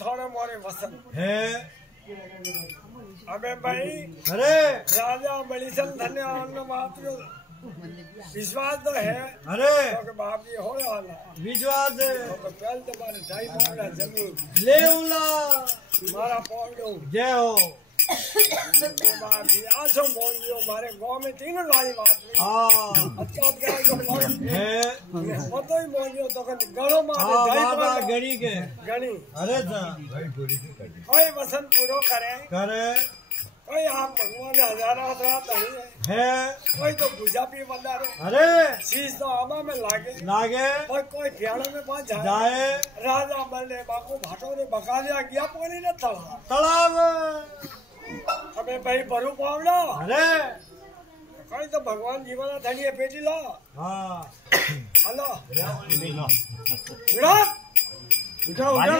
थोड़े मोरे वसन है अबे भाई अरे राजा बलिसन धन्य अन्न मात्र विश्वास तो है अरे तो बाप ये हो वाला विश्वास है तो पहले तो मारे ढाई पौड़ा जमीन ले उला मारा पौड़ो जय हो बाप ये आसो मोंगियो मारे गांव में तीनों लाली बात हाँ अच्छा क्या जो है वो तो ही मोंगियो तो कन गणो मारे हाँ ढाई बाबा पौड़ा गड़ी के गणी अरे जा कोई वसन पूरो करे करे कोई आप भगवान हजारा रात नहीं है कोई तो पूजा भी बंदा रे अरे शीश तो आमा में लागे लागे और कोई प्याणों में पहुंच जाए जाए राजा बल्ले बाको भाटो ने बका लिया गया पानी ने तला तालाब हमें भाई बरू पावड़ा अरे कोई तो भगवान जीवन धनिया पेटी ला हाँ हेलो उड़ा उठा उठा